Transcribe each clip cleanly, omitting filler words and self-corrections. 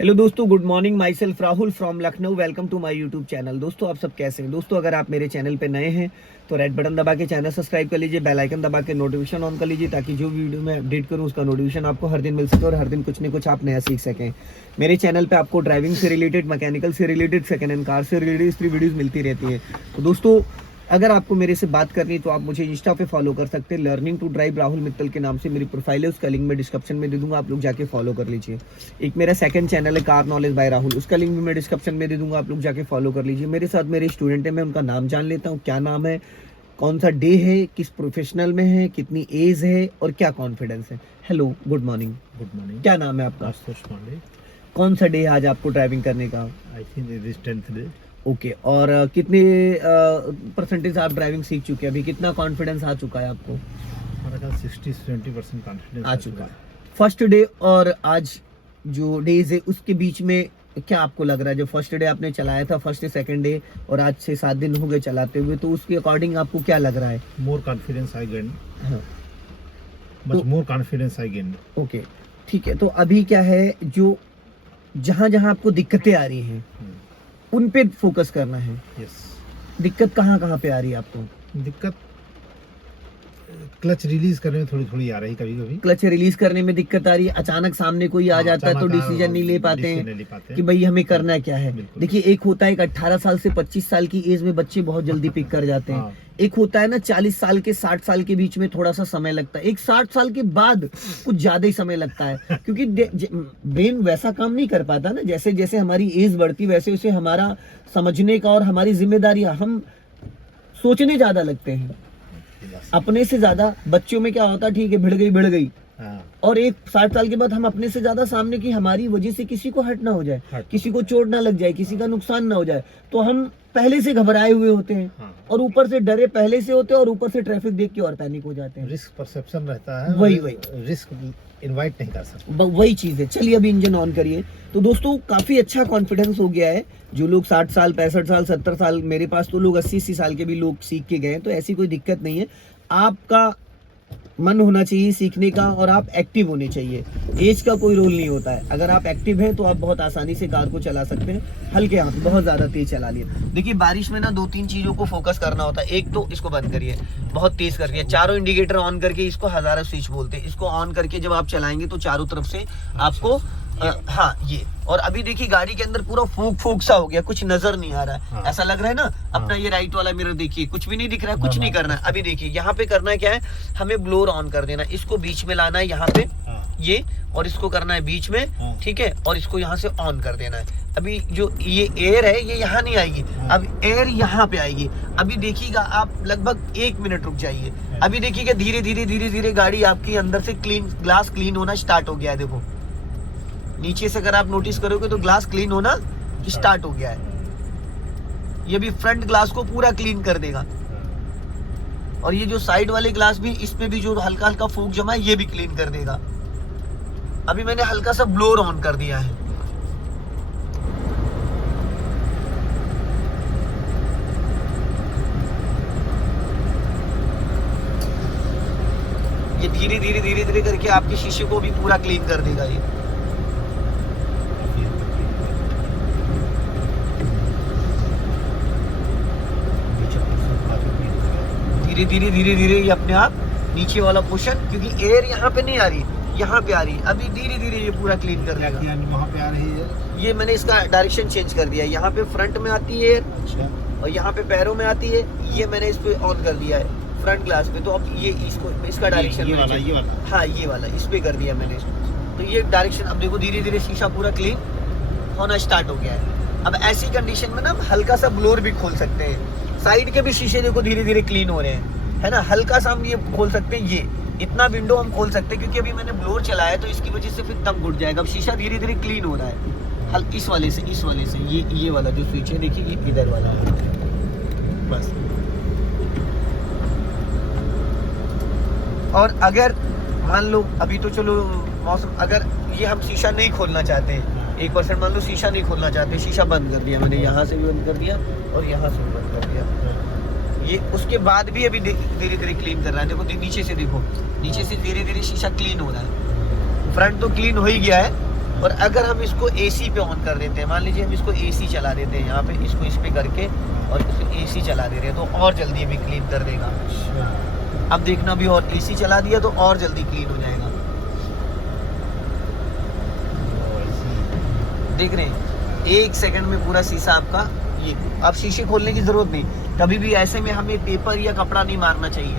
Hello दोस्तों, good morning. Myself Rahul from Lucknow. Welcome to my YouTube channel. दोस्तों, आप सब कैसे हैं? दोस्तों, अगर आप मेरे चैनल पे नए हैं तो रेड बटन दबा के चैनल सब्सक्राइब कर लीजिए, बेल आइकन दबा के नोटिफिकेशन ऑन कर लीजिए, ताकि जो वीडियो मैं अपडेट करूं उसका नोटिफिकेशन आपको हर दिन मिल सके और हर दिन कुछ न कुछ आप नया सीख सकें। मेरे चैनल पे आपको ड्राइविंग से रिलेटेड, मैकेनिकल से रिलेटेड, सेकंड हैंड कार से रिलेटेड इस वीडियोज़ मिलती रहती हैं। तो दोस्तों, अगर आपको मेरे से बात करनी तो आप मुझे इंस्टा पे फॉलो कर सकते हैं। Learning to drive Rahul Mittal के नाम से मेरी प्रोफाइल है, उसका लिंक मैं डिस्क्रिप्शन में दे दूंगा, आप लोग जाके फॉलो कर लीजिए। एक मेरा सेकंड चैनल है कार नॉलेज बाय राहुल, उसका लिंक भी मैं डिस्क्रिप्शन में दे दूंगा, आप लोग जाके फॉलो कर लीजिए। मेरे साथ मेरे स्टूडेंट है, मैं उनका नाम जान लेता हूँ। क्या नाम है, कौन सा डे है, किस प्रोफेशनल में है, कितनी एज है और क्या कॉन्फिडेंस है। Hello, good morning. Good morning. क्या नाम है आपका? आशुतोष पांडे। कौन सा डे है आज आपको ड्राइविंग करने का? I think it is 10th day. Okay, और कितने परसेंटेज आप ड्राइविंग सीख चुके हैं? अभी कितना कॉन्फिडेंस आ चुका है आपको? हमारा ख्याल 60-70% कॉन्फिडेंस आ चुका है। फर्स्ट डे और आज जो डेज है उसके बीच में क्या आपको लग रहा है? जो फर्स्ट डे आपने चलाया था, फर्स्ट सेकंड डे, और आज 6-7 दिन हो गए चलाते हुए, तो उसके अकॉर्डिंग आपको क्या लग रहा है? More confidence I gain. हाँ, much more confidence I gain. Okay, ठीक है। तो अभी क्या है, जो जहां जहां आपको दिक्कतें आ रही हैं उन पे फोकस करना है। यस। दिक्कत कहाँ कहाँ पे आ रही है आपको? दिक्कत क्लच रिलीज करने में थोड़ी थोड़ी आ रही, कभी कभी क्लच रिलीज करने में दिक्कत आ रही है। अचानक सामने कोई आ जाता है तो डिसीजन नहीं ले पाते हैं कि भाई हमें करना क्या है। देखिए, एक होता है एक 18 साल से 25 साल की एज में बच्चे बहुत जल्दी पिक कर जाते हैं। एक होता है ना 40 साल के 60 साल के बीच में थोड़ा सा समय लगता है। एक 60 साल के बाद कुछ ज्यादा ही समय लगता है, क्योंकि ब्रेन वैसा काम नहीं कर पाता ना। जैसे जैसे हमारी एज बढ़ती वैसे वैसे हमारा समझने का और हमारी जिम्मेदारी, हम सोचने ज्यादा लगते हैं अपने से ज्यादा। बच्चों में क्या होता है, ठीक है, भिड़ गई। और एक 60 साल के बाद हम अपने से ज्यादा सामने की हमारी वजह से किसी को हर्ट ना हो जाए, किसी को चोट ना लग जाए, किसी का नुकसान ना हो जाए, तो हम पहले से घबराए हुए होते हैं और ऊपर से डरे पहले से होते हैं और ऊपर से ट्रैफिक देख के और पैनिक हो जाते हैं। रिस्क परसेप्शन रहता है। वही रिस्क इनवाइट नहीं कर सकते। वही चीज है। चलिए अभी इंजन ऑन करिए। तो दोस्तों, काफी अच्छा कॉन्फिडेंस हो गया है। जो लोग 60 साल, 65 साल, 70 साल, मेरे पास तो लोग 80-80 साल के भी लोग सीख के गए, तो ऐसी कोई दिक्कत नहीं है। आपका मन होना चाहिए सीखने का और आप एक्टिव होने चाहिए। एज का कोई रोल नहीं होता है। अगर आप एक्टिव हैं तो आप बहुत आसानी से कार को चला सकते हैं। हल्के हाथ, बहुत ज्यादा तेज चला लिए। देखिए, बारिश में ना 2-3 चीजों को फोकस करना होता है। एक तो इसको बंद करिए, बहुत तेज करिए। चारों इंडिकेटर ऑन करके, इसको हजारा स्विच बोलते हैं, इसको ऑन करके जब आप चलाएंगे तो चारों तरफ से आपको हाँ ये। और अभी देखिए, गाड़ी के अंदर पूरा फोक सा हो गया, कुछ नजर नहीं आ रहा है। ऐसा लग रहा है ना। अपना ये राइट वाला मिरर देखिए, कुछ भी नहीं दिख रहा है, कुछ नहीं करना है। अभी देखिए, यहाँ पे करना है क्या है, हमें ब्लोअर ऑन कर देना है। इसको बीच में लाना है यहाँ पे, ये, और इसको करना है बीच में, ठीक है, और इसको यहाँ से ऑन कर देना है। अभी जो ये एयर है ये यहाँ नहीं आएगी, अब एयर यहाँ पे आएगी। अभी देखिएगा, आप लगभग 1 मिनट रुक जाइए। अभी देखिएगा, धीरे धीरे गाड़ी आपकी अंदर से ग्लास क्लीन होना स्टार्ट हो गया है। देखो नीचे से अगर आप नोटिस करोगे तो ग्लास क्लीन होना स्टार्ट हो गया है। ये भी फ्रंट ग्लास को पूरा क्लीन कर देगा, और ये जो साइड वाले ग्लास भी, इस पे भी जो हल्का हल्का फूक जमा है ये भी क्लीन कर देगा। अभी मैंने हल्का सा ब्लोअर ऑन कर दिया है। ये धीरे धीरे करके आपके शीशे को भी पूरा क्लीन कर देगा। ये धीरे धीरे ये अपने आप नीचे वाला पोर्शन, क्योंकि एयर यहाँ पे नहीं आ रही, यहाँ पे आ रही। अभी धीरे धीरे ये पूरा क्लीन कर देगा। वहाँ पे आ रही है। ये मैंने इसका डायरेक्शन चेंज कर दिया। यहाँ पे फ्रंट में आती है अच्छा। और यहाँ पे पैरों में आती है। ये मैंने इस पे ऑन कर दिया है फ्रंट ग्लास पे। तो अब ये इसका डायरेक्शन, ये वाला हाँ ये वाला इस पे कर दिया मैंने। तो ये डायरेक्शन, अब देखो धीरे धीरे शीशा पूरा क्लीन होना स्टार्ट हो गया है। अब ऐसी कंडीशन में ना हम हल्का सा ब्लोअर भी खोल सकते हैं। साइड के भी शीशे देखो धीरे धीरे क्लीन हो रहे हैं, है ना। हल्का सा हम ये खोल सकते हैं, ये इतना विंडो हम खोल सकते हैं, क्योंकि अभी मैंने ब्लोअर चलाया है तो इसकी वजह से फिर दम घुट जाएगा। अब शीशा धीरे धीरे क्लीन हो रहा है। इस वाले से ये वाला जो स्विच है देखिए, ये इधर वाला है बस। और अगर मान लो अभी तो चलो मौसम, अगर ये हम शीशा नहीं खोलना चाहते हैं, 1% मान लो शीशा नहीं खोलना चाहते, शीशा बंद कर दिया मैंने, यहाँ से भी बंद कर दिया और यहाँ से भी बंद कर दिया। ये उसके बाद भी अभी धीरे धीरे क्लीन कर रहा है। देखो नीचे से, देखो नीचे से धीरे धीरे शीशा क्लीन हो रहा है। फ्रंट तो क्लीन हो ही गया है, और अगर हम इसको एसी पे ऑन कर देते हैं, मान लीजिए हम इसको एसी चला देते हैं यहाँ पे, इसको इस पे करके और इसको एसी चला दे रहे हैं, तो और जल्दी अभी क्लीन कर देगा। अब देखना भी, और एसी चला दिया तो और जल्दी क्लीन हो जाएगा। देख रहे हैं 1 सेकंड में पूरा शीशा आपका, ये अब शीशे खोलने की जरूरत नहीं, कभी भी ऐसे में हमें पेपर या कपड़ा नहीं मारना चाहिए।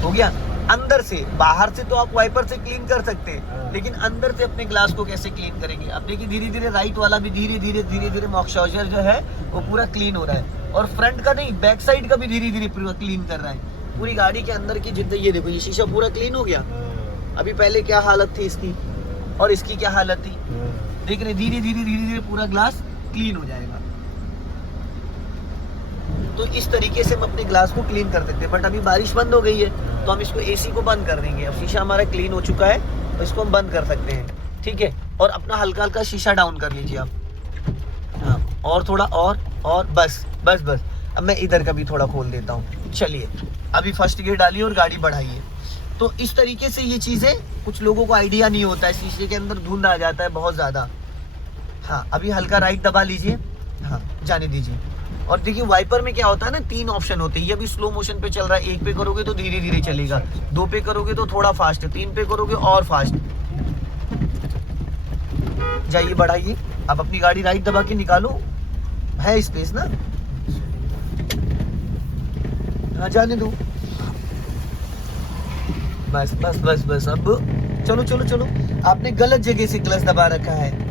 हो गया। अंदर से, बाहर से तो आप वाइपर से क्लीन कर सकते हैं, लेकिन अंदर से अपने ग्लास को कैसे क्लीन करेंगे? अब देखिए धीरे धीरे राइट वाला भी धीरे धीरे मॉइस्चराइजर जो है वो पूरा क्लीन हो रहा है, और फ्रंट का नहीं, बैक साइड का भी धीरे धीरे पूरा क्लीन कर रहा है। पूरी गाड़ी के अंदर की जितने, ये देखो ये शीशा पूरा क्लीन हो गया। अभी पहले क्या हालत थी इसकी और इसकी क्या हालत थी, देख रहे, धीरे धीरे पूरा ग्लास क्लीन हो जाएगा। तो इस तरीके से हम अपने ग्लास को क्लीन कर सकते हैं। बट अभी बारिश बंद हो गई है तो हम इसको एसी को बंद कर देंगे। अब शीशा हमारा क्लीन हो चुका है तो इसको हम बंद कर सकते हैं, ठीक है। और अपना हल्का हल्का शीशा डाउन कर लीजिए आप, हाँ, और थोड़ा और बस। अब मैं इधर का भी थोड़ा खोल देता हूँ। चलिए, अभी फर्स्ट गियर डालिए और गाड़ी बढ़ाइए। तो इस तरीके से ये चीज़ें, कुछ लोगों को आइडिया नहीं होता है, शीशे के अंदर धुंध आ जाता है बहुत ज़्यादा। हाँ, अभी हल्का राइट दबा लीजिए, हाँ, जाने दीजिए। और देखिए वाइपर में क्या होता है ना, 3 ऑप्शन होते हैं। ये अभी स्लो मोशन पे चल रहा है, 1 पे करोगे तो धीरे धीरे चलेगा, 2 पे करोगे तो थोड़ा फास्ट, 3 पे करोगे और फास्ट। जाइए, बढ़ाइए। अब अपनी गाड़ी राइट दबा के निकालो, है स्पेस ना, हाँ, जाने दो, बस। अब चलो, आपने गलत जगह से क्लच दबा रखा है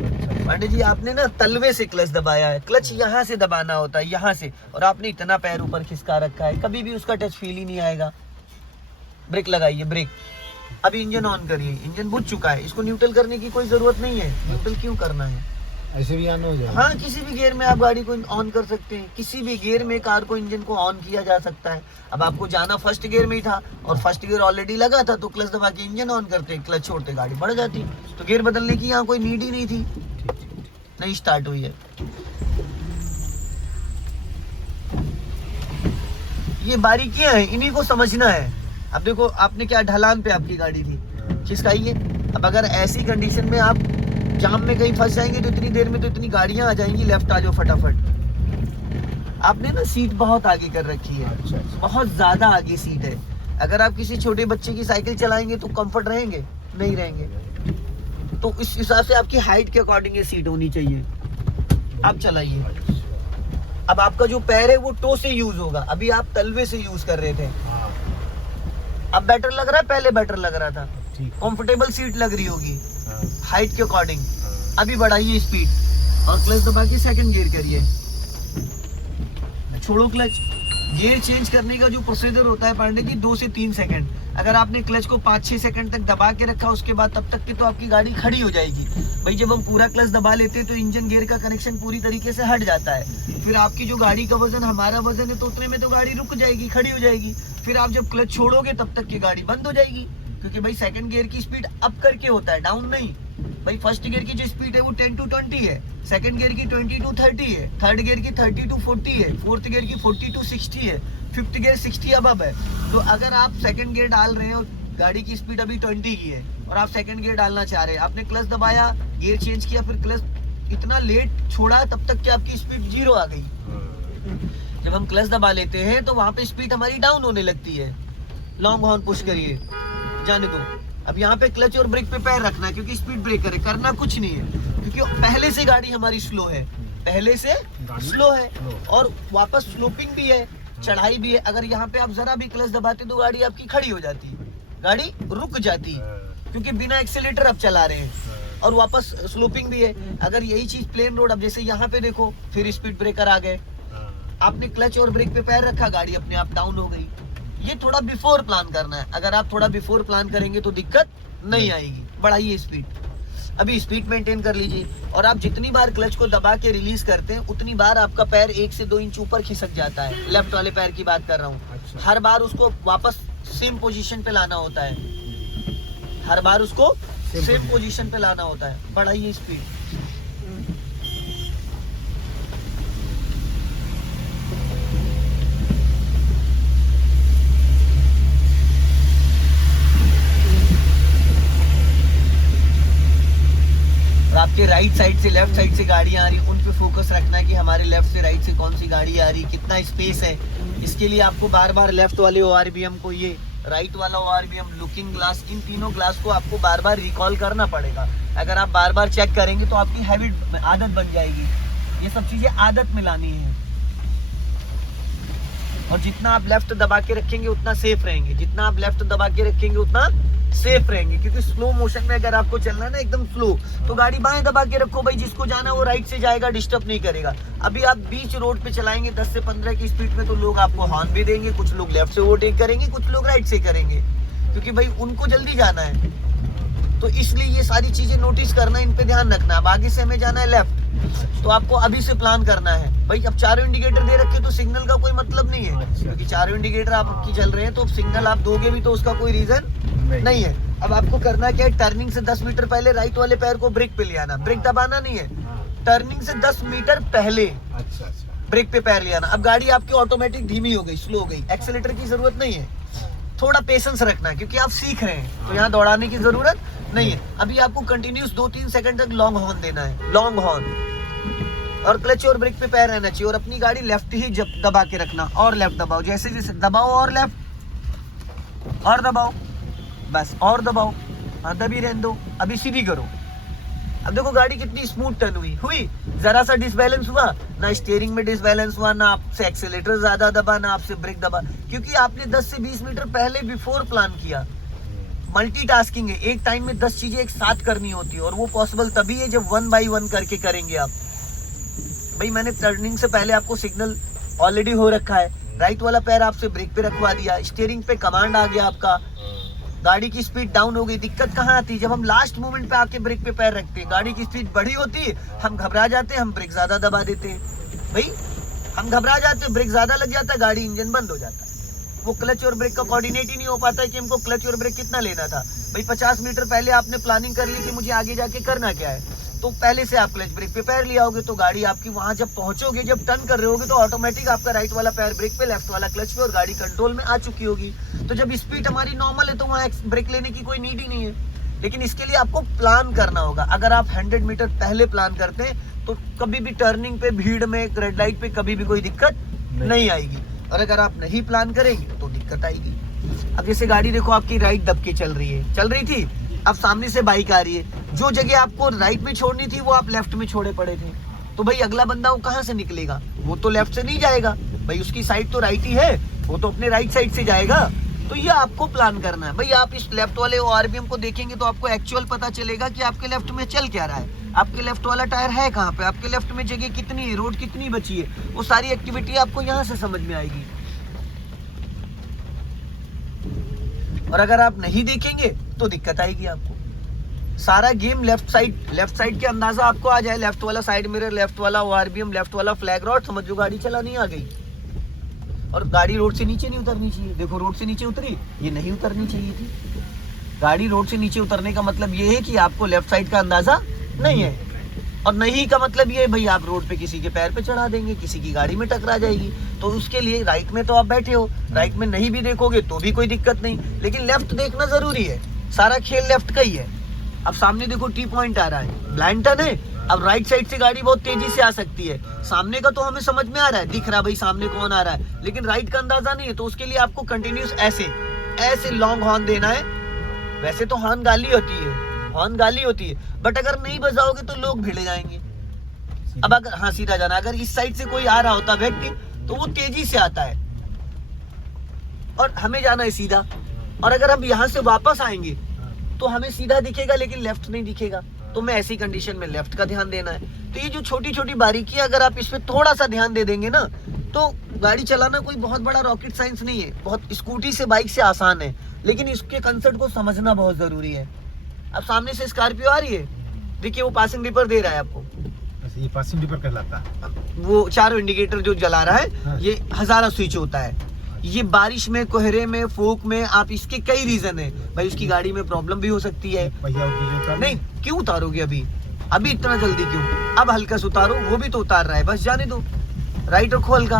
पांडे जी, आपने ना तलवे से क्लच दबाया है। क्लच यहाँ से दबाना होता है, यहाँ से, और आपने इतना पैर ऊपर खिसका रखा है, कभी भी उसका टच फील ही नहीं आएगा। ब्रेक लगाइए, ब्रेक। अभी इंजन ऑन करिए, इंजन बुझ चुका है, इसको न्यूट्रल करने की कोई जरूरत नहीं है। न्यूट्रल क्यों करना है, ऐसे भी ऑन हो जाए। हाँ, किसी भी गियर में आप गाड़ी को ऑन कर सकते हैं, किसी भी गियर में कार को, इंजन को ऑन किया जा सकता है। अब आपको जाना फर्स्ट गियर में ही था और फर्स्ट गियर ऑलरेडी लगा था, तो क्लच दबा के इंजन ऑन करते, क्लच छोड़ते, गाड़ी बढ़ जाती, तो गियर बदलने की यहाँ कोई नीड ही नहीं थी, नहीं स्टार्ट हुई है। ये बारीकियां हैं, इन्हीं को समझना है। अब देखो, आपने क्या ढलान पे आपकी गाड़ी थी, खिसकाइए। अब अगर ऐसी कंडीशन में आप जाम में कहीं फंस जाएंगे तो इतनी देर में तो इतनी गाड़ियां आ जाएंगी, लेफ्ट आ जाओ फटाफट। आपने ना सीट बहुत आगे कर रखी है, बहुत ज्यादा आगे सीट है। अगर आप किसी छोटे बच्चे की साइकिल चलाएंगे तो कंफर्ट रहेंगे, नहीं रहेंगे। तो इस हिसाब से आपकी हाइट के अकॉर्डिंग ये सीट होनी चाहिए। आप चलाइए। अब आपका जो पैर है वो टो से यूज होगा, अभी आप तलवे से यूज कर रहे थे। अब बेटर लग रहा है, पहले बेटर लग रहा था, कंफर्टेबल सीट लग रही होगी हाइट के अकॉर्डिंग। अभी बढ़ाइए स्पीड और क्लच दबा के सेकंड गियर करिए, छोड़ो क्लच। गियर चेंज करने का जो प्रोसीजर होता है पांडे जी, 2 से 3 सेकंड। अगर आपने क्लच को 5-6 सेकंड तक दबा के रखा, उसके बाद तब तक की तो आपकी गाड़ी खड़ी हो जाएगी। भाई जब हम पूरा क्लच दबा लेते हैं तो इंजन गियर का कनेक्शन पूरी तरीके से हट जाता है। फिर आपकी जो गाड़ी का वजन, हमारा वजन है, तो उतने में तो गाड़ी रुक जाएगी, खड़ी हो जाएगी। फिर आप जब क्लच छोड़ोगे तब तक की गाड़ी बंद हो जाएगी, क्योंकि भाई सेकंड गियर की स्पीड अप करके होता है, डाउन नहीं। भाई फर्स्ट गियर की जो स्पीड है वो 10 to 20 है, सेकंड गियर की 20 to 30 है, थर्ड गियर की 30 to 40 है, फोर्थ गियर की 40 to 60 है, फिफ्थ गियर 60 अबव है। तो अगर आप सेकंड गियर डाल रहे हैं और गाड़ी की स्पीड अभी 20 की है और आप सेकंड गियर डालना चाह रहे हैं, आपने क्लच दबाया, गियर चेंज किया, फिर क्लच इतना लेट छोड़ा, तब तक कि आपकी स्पीड 0 आ गई। जब हम क्लच दबा लेते हैं तो वहां पे स्पीड हमारी डाउन होने लगती है। लॉन्ग हॉर्न पुश करिए, जाने दो। अब यहाँ पे क्लच और ब्रेक पे पैर रखना है, क्योंकि स्पीड ब्रेकर है, करना कुछ नहीं है, क्योंकि पहले से गाड़ी हमारी स्लो है, पहले से स्लो है और वापस स्लोपिंग भी है, चढ़ाई भी है। अगर यहाँ पे आप जरा भी क्लच दबाते तो गाड़ी आपकी खड़ी हो जाती, गाड़ी रुक जाती, क्योंकि बिना एक्सीलेटर आप चला रहे हैं और वापस स्लोपिंग भी है। अगर यही चीज प्लेन रोड, अब जैसे यहाँ पे देखो, फिर स्पीड ब्रेकर आ गए, आपने क्लच और ब्रेक पे पैर रखा, गाड़ी अपने आप डाउन हो गई। ये थोड़ा बिफोर प्लान करना है। अगर आप थोड़ा बिफोर प्लान करेंगे तो दिक्कत नहीं आएगी। बढ़ाइए स्पीड, अभी स्पीड मेंटेन कर लीजिए। और आप जितनी बार क्लच को दबा के रिलीज करते हैं, उतनी बार आपका पैर 1 से 2 इंच ऊपर खिसक जाता है। लेफ्ट वाले पैर की बात कर रहा हूँ। हर बार उसको वापस सेम पोजीशन पे लाना होता है, हर बार उसको सेम पोजीशन पे लाना होता है। बढ़ाइए स्पीड। आपके राइट साइड से लेफ्ट साइड से गाड़ियाँ आ रही, उन पे फोकस रखना है कि हमारे लेफ्ट से राइट से कौन सी गाड़ी आ रही, कितना स्पेस है। इसके लिए आपको बार बार लेफ्ट वाले ORVM को, ये राइट वाला ORVM, लुकिंग ग्लास, इन तीनों ग्लास को आपको बार बार रिकॉल करना पड़ेगा। अगर आप बार बार चेक करेंगे तो आपकी हैबिट, आदत बन जाएगी। ये सब चीज़ें आदत में लानी है। और जितना आप लेफ्ट दबा के रखेंगे उतना सेफ रहेंगे, जितना आप लेफ्ट दबा के रखेंगे उतना सेफ रहेंगे। क्योंकि स्लो मोशन में अगर आपको चलना है ना एकदम स्लो, तो गाड़ी बाएं दबा के रखो भाई, जिसको जाना है वो राइट से जाएगा, डिस्टर्ब नहीं करेगा। अभी आप बीच रोड पे चलाएंगे 10 से 15 की स्पीड में, तो लोग आपको हॉर्न भी देंगे, कुछ लोग लेफ्ट से ओवरटेक करेंगे, कुछ लोग राइट से करेंगे, क्योंकि भाई उनको जल्दी जाना है। तो इसलिए ये सारी चीजें नोटिस करना, इन पे ध्यान रखना। अब आगे से हमें जाना है लेफ्ट, तो आपको अभी से प्लान करना है भाई। अब चारों इंडिकेटर दे रखे तो सिग्नल का कोई मतलब नहीं है, क्योंकि चारों इंडिकेटर आपकी चल रहे हैं, तो सिग्नल आप दोगे भी तो उसका कोई रीजन नहीं है। अब आपको करना क्या है, टर्निंग से 10 मीटर पहले राइट वाले पैर को ब्रेक पे ले आना, ब्रेक दबाना नहीं है। टर्निंग से 10 मीटर पहले ब्रेक पे पैर ले आना। अब गाड़ी आपकी ऑटोमेटिक धीमी हो गई, स्लो हो गई, एक्सीलेटर की जरूरत नहीं है। थोड़ा पेशेंस रखना, क्योंकि आप सीख रहे हैं, तो यहाँ दौड़ाने की जरूरत नहीं है। अभी आपको कंटिन्यूस 2-3 सेकंड तक लॉन्ग हॉर्न देना है, लॉन्ग हॉर्न। और क्लच और ब्रेक पे पैर रहना चाहिए, और अपनी गाड़ी लेफ्ट ही जब दबा के रखना, और लेफ्ट दबाओ, जैसे जैसे दबाओ और लेफ्ट, और दबाओ, बस और दबाओ, हाँ दबी रहने दो। अभी सीधी करो। अब देखो गाड़ी कितनी स्मूथ टर्न हुई, जरा सा डिसबैलेंस हुआ ना, स्टीयरिंग में डिसबैलेंस हुआ ना, आपसे एक्सीलेटर ज्यादा दबा ना आपसे ब्रेक दबा, क्योंकि आपने 10 से 20 मीटर पहले बिफोर प्लान किया। मल्टीटास्किंग है, एक टाइम में 10 चीजें एक साथ करनी होती है, और वो पॉसिबल तभी है जब 1 बाई 1 करके करेंगे आप। भाई मैंने टर्निंग से पहले आपको सिग्नल ऑलरेडी हो रखा है, राइट वाला पैर आपसे ब्रेक पे रखवा दिया, स्टीयरिंग पे कमांड आ गया आपका, गाड़ी की स्पीड डाउन हो गई। दिक्कत कहाँ आती है, जब हम लास्ट मोमेंट पे आके ब्रेक पे पैर रखते हैं, गाड़ी की स्पीड बढ़ी होती है, हम घबरा जाते हैं, हम ब्रेक ज्यादा दबा देते हैं। भाई हम घबरा जाते हैं, ब्रेक ज्यादा लग जाता है, गाड़ी इंजन बंद हो जाता है। वो क्लच और ब्रेक का कोऑर्डिनेट ही नहीं हो पाता है कि हमको क्लच और ब्रेक कितना लेना था। भाई 50 मीटर पहले आपने प्लानिंग कर ली कि मुझे आगे जाके करना क्या है, तो पहले से आप क्लच ब्रेक पे पैर ले आओगे, तो गाड़ी आपकी वहां जब पहुंचोगे, जब टर्न कर रहे होगे, तो ऑटोमेटिक आपका राइट वाला पैर ब्रेक पे, लेफ्ट वाला क्लच पे, और गाड़ी कंट्रोल में आ चुकी होगी। तो जब स्पीड हमारी नॉर्मल है, तो वहाँ ब्रेक लेने की कोई नीड ही नहीं है। लेकिन इसके लिए आपको प्लान करना होगा। अगर आप 100 मीटर पहले प्लान करते हैं, तो कभी भी टर्निंग पे, भीड़ में, रेड लाइट पे कभी भी कोई दिक्कत नहीं आएगी। और अगर आप नहीं प्लान करेंगे तो दिक्कत आएगी। अब जैसे गाड़ी देखो आपकी राइट दब के चल रही थी, अब सामने से बाइक आ रही है, जो जगह आपको राइट में छोड़नी थी वो आप लेफ्ट में छोड़े पड़े थे, तो भाई अगला बंदा वो कहाँ से निकलेगा, वो तो लेफ्ट से नहीं जाएगा, भाई उसकी साइड तो राइट ही है, वो तो अपने राइट साइड से जाएगा। तो ये आपको प्लान करना है। भाई आप इस लेफ्ट वाले ORVM को देखेंगे तो आपको एक्चुअल पता चलेगा कि आपके लेफ्ट में चल क्या रहा है, आपके लेफ्ट वाला टायर है कहाँ पे, आपके लेफ्ट में जगह कितनी है, रोड कितनी बची है, वो सारी एक्टिविटी आपको यहाँ से समझ में आएगी। और अगर आप नहीं देखेंगे तो दिक्कत आएगी आपको। सारा गेम लेफ्ट साइड के अंदाजा आपको आ जाए, लेफ्ट वाला साइड मिरर, लेफ्ट वाला ORVM, लेफ्ट वाला फ्लैग रॉड, समझ जो गाड़ी चलानी आ गई। और गाड़ी रोड से नीचे नहीं उतरनी चाहिए। देखो रोड से नीचे उतरी, ये नहीं उतरनी चाहिए थी। गाड़ी रोड से नीचे उतरने का मतलब ये है कि आपको लेफ्ट साइड का अंदाजा नहीं है, और नहीं का मतलब ये है भाई आप रोड पे किसी के पैर पे चढ़ा देंगे, किसी की गाड़ी में टकरा जाएगी। तो उसके लिए राइट में तो आप बैठे हो, राइट में नहीं भी देखोगे तो भी कोई दिक्कत नहीं, लेकिन लेफ्ट देखना जरूरी है। सारा खेल लेफ्ट का ही है। अब सामने देखो टी पॉइंट आ रहा है, ब्लाइंड टर्न है, अब राइट साइड से गाड़ी बहुत तेजी से आ सकती है। सामने का तो हमें समझ में आ रहा है, दिख रहा है भाई सामने कौन आ रहा है, लेकिन राइट का अंदाजा नहीं है। तो उसके लिए आपको कंटिन्यूस ऐसे लॉन्ग हॉर्न देना है। वैसे तो हॉर्न गाली होती है, बट अगर नहीं बजाओगे तो लोग भिड़ जाएंगे। अब अगर सीधा जाना, अगर इस साइड से कोई आ रहा होता व्यक्ति तो वो तेजी से आता है और हमें जाना है सीधा, और अगर हम यहाँ से वापस आएंगे तो हमें सीधा दिखेगा लेकिन लेफ्ट नहीं दिखेगा। तो मैं ऐसी कंडीशन में लेफ्ट का ध्यान देना है। तो ये जो छोटी छोटी बारीकी, अगर आप इस पे थोड़ा सा ध्यान दे देंगे ना, तो गाड़ी चलाना कोई बहुत बड़ा रॉकेट साइंस नहीं है। बहुत स्कूटी से, बाइक से आसान है, लेकिन इसके कंसेप्ट को समझना बहुत जरूरी है। अब सामने से स्कॉर्पियो आ रही है, देखिए वो पासिंग डिपर दे रहा है आपको, ये पासिंग डिपर कहलाता है। वो चारों इंडिकेटर जो जला रहा है, हाँ। ये हजारा स्विच होता है। ये बारिश में, कोहरे में, फोक में, आप इसके कई रीजन है भाई। उसकी गाड़ी में प्रॉब्लम भी हो सकती है। नहीं, क्यों उतारोगे अभी इतना जल्दी क्यों? अब हल्का से उतारो, वो भी तो उतार रहा है, बस जाने दो, राइट रखो हल्का।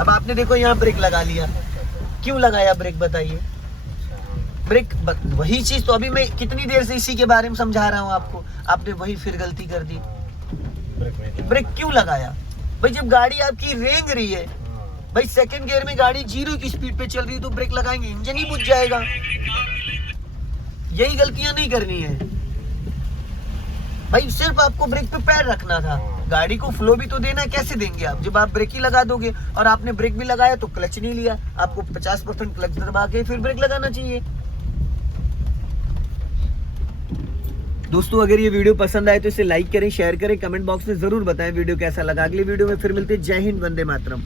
अब आपने देखो यहाँ ब्रेक लगा लिया, क्यों लगाया ब्रेक बताइए? ब्रेक वही चीज तो अभी मैं कितनी देर से इसी के बारे में समझा रहा हूँ आपको, आपने वही फिर गलती कर दी। ब्रेक क्यों लगाया भाई? जब गाड़ी आपकी रेंग रही है भाई, सेकंड गियर में गाड़ी 0 की स्पीड पे चल रही है तो ब्रेक लगाएंगे, इंजन ही बुझ जाएगा। यही गलतियां नहीं करनी है भाई, सिर्फ आपको ब्रेक पे पैर रखना था, गाड़ी को फ्लो भी तो देना है। कैसे देंगे आप जब आप ब्रेक ही लगा दोगे? और आपने ब्रेक भी लगाया तो क्लच नहीं लिया, आपको 50% क्लच दबा के फिर ब्रेक लगाना चाहिए। दोस्तों अगर ये वीडियो पसंद आए तो इसे लाइक करें, शेयर करें, कमेंट बॉक्स में जरूर बताएं वीडियो कैसा लगा। अगली वीडियो में फिर मिलते हैं। जय हिंद, वंदे मातरम।